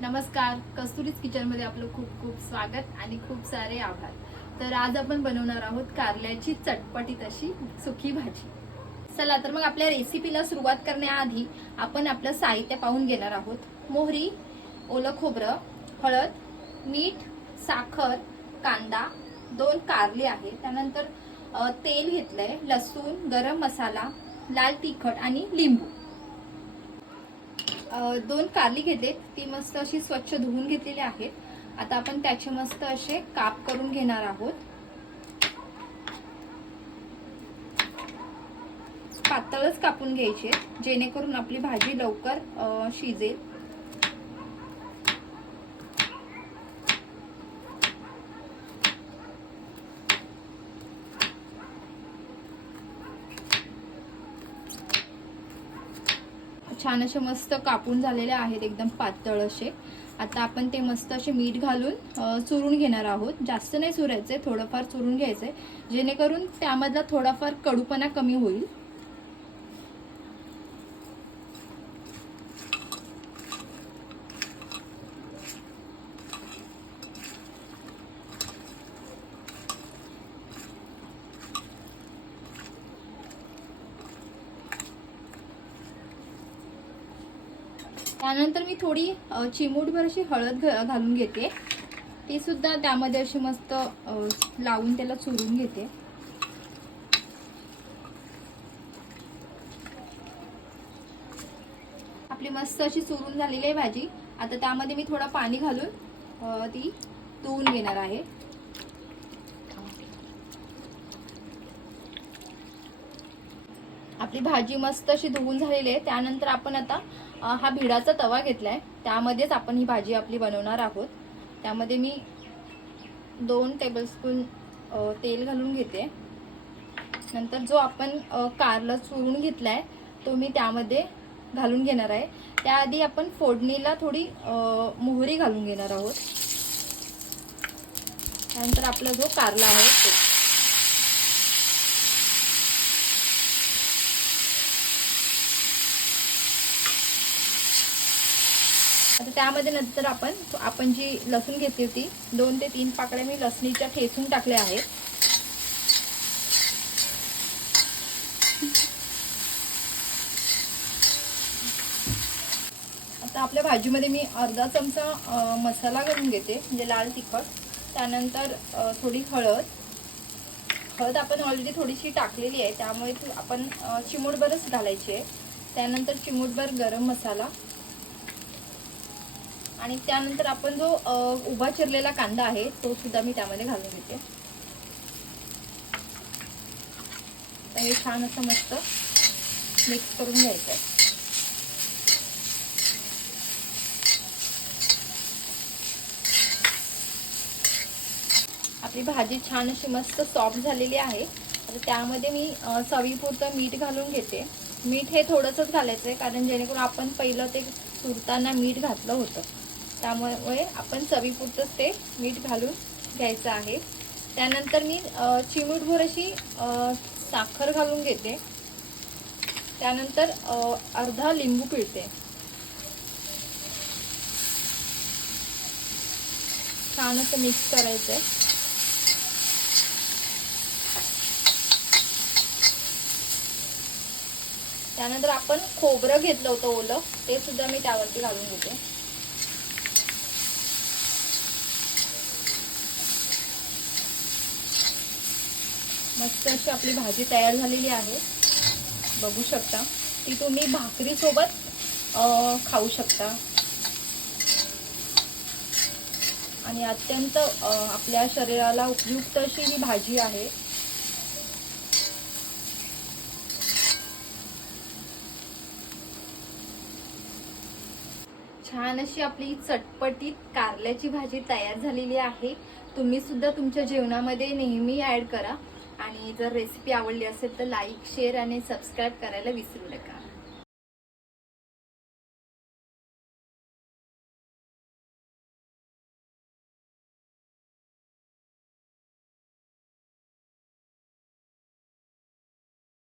नमस्कार. कस्तुरीज किचनमध्ये आपलं खूप खूप स्वागत आणि खूप सारे आभार. तर आज आपण बनवणार आहोत कारल्याची चटपटीत अशी सुकी भाजी. चला तर मग आपल्या रेसिपीला सुरुवात करण्याआधी आपण आपलं साहित्य पाहून घेणार आहोत. मोहरी ओलं खोबरं हळद मीठ साखर कांदा दोन कारले आहे त्यानंतर तेल घेतलंय लसूण गरम मसाला लाल तिखट आणि लिंबू. दोन कारली घेतले. ती मस्त अशी स्वच्छ धुवून घेतलेली आहेत. आता आपण त्याचे मस्त असे काप करून घेणार आहोत. पातळच कापून घ्यायचे जेणेकरून आपली भाजी लवकर शिजेल. छान असे मस्त कापून झालेले आहेत एकदम पातळ असे. आता आपण ते मस्त असे मीठ घालून चुरून घेणार आहोत. जास्त नाही चुरायचे थोडंफार चुरून घ्यायचे. जेणेकरून त्यामधला थोडाफार कडूपणा कमी होईल. त्यानंतर मी थोडी चिमूटभर अशी हळद घालून घेते. ती सुद्धा त्यामध्ये अशी मस्त लावून त्याला चुरून घेते. आपली मस्त अशी चुरून झालेली आहे भाजी. आता त्यामध्ये मी थोडं पाणी घालून ती धुवून घेणार आहे. आपली भाजी मस्त अशी धुवून झालेली आहे. त्यानंतर आपण आता हा भिडाचा तवा घेतलाय. त्यामध्येच आपण ही भाजी आपली बनवणार आहोत. त्यामध्ये मी दोन टेबलस्पून तेल घालून घेते. नंतर जो आपण कारला चुरून घेतलाय तो मी त्यामध्ये घालून घेणार आहे. त्याआधी आपण फोडणीला थोडी मोहरी घालून घेणार आहोत. त्यानंतर आपला जो कारला आहे तो. आता त्यामध्ये नंतर आपण आपण जी लसूण घेतली होती दोन ते तीन पाकळ्या मी लसणीच्या ठेचून टाकल्या आहेत. आता आपल्या भाजीमध्ये मी अर्धा चमचा मसाला घालून घेते म्हणजे लाल तिखट. त्यानंतर थोडी हळद. हळद आपण ऑलरेडी थोडीशी टाकलेली आहे त्यामुळे आपण चिमूटभरच घालायची. आहे त्यानंतर चिमूटभर गरम मसाला. आणि त्यानंतर आपण जो उभा चिरलेला कांदा आहे तो सुद्धा मी त्यामध्ये घालून घेते. तर हे छान असं मस्त मिक्स करून घ्यायचं आहे. आपली भाजी छान अशी मस्त सॉफ्ट झालेली आहे. आता त्यामध्ये मी सवीपुरतं चवीपुरतं मीठ घालून घेते. मीठ हे थोडंसंच घालायचं आहे कारण जेणेकरून आपण पहिलं ते सुरताना मीठ घातलं होतं. त्यामुळे आपण चवीपुरतंच ते मीठ घालून घ्यायचं आहे. त्यानंतर मी चिमूटभर अशी साखर घालून घेते. त्यानंतर अर्धा लिंबू पिळते. छान असं मिक्स करायचं आहे त्यानंतर आपण खोबरं घेतलं होतं ओलं ते सुद्धा मी त्यावरती घालून घेते. मस्त अशी आपली भाजी तयार झालेली आहे. बघू शकता. ती तुम्ही भाकरीसोबत खाऊ शकता. आणि अत्यंत आपल्या शरीराला उपयुक्त अशी ही भाजी आहे. छान अशी आपली चटपटीत कारल्याची भाजी तयार झालेली आहे. तुम्ही सुद्धा तुमच्या जेवणामध्ये नेहमी ऍड करा. आणि जर रेसिपी आवडली असेल तर लाईक शेअर आणि सबस्क्राईब करायला विसरू नका.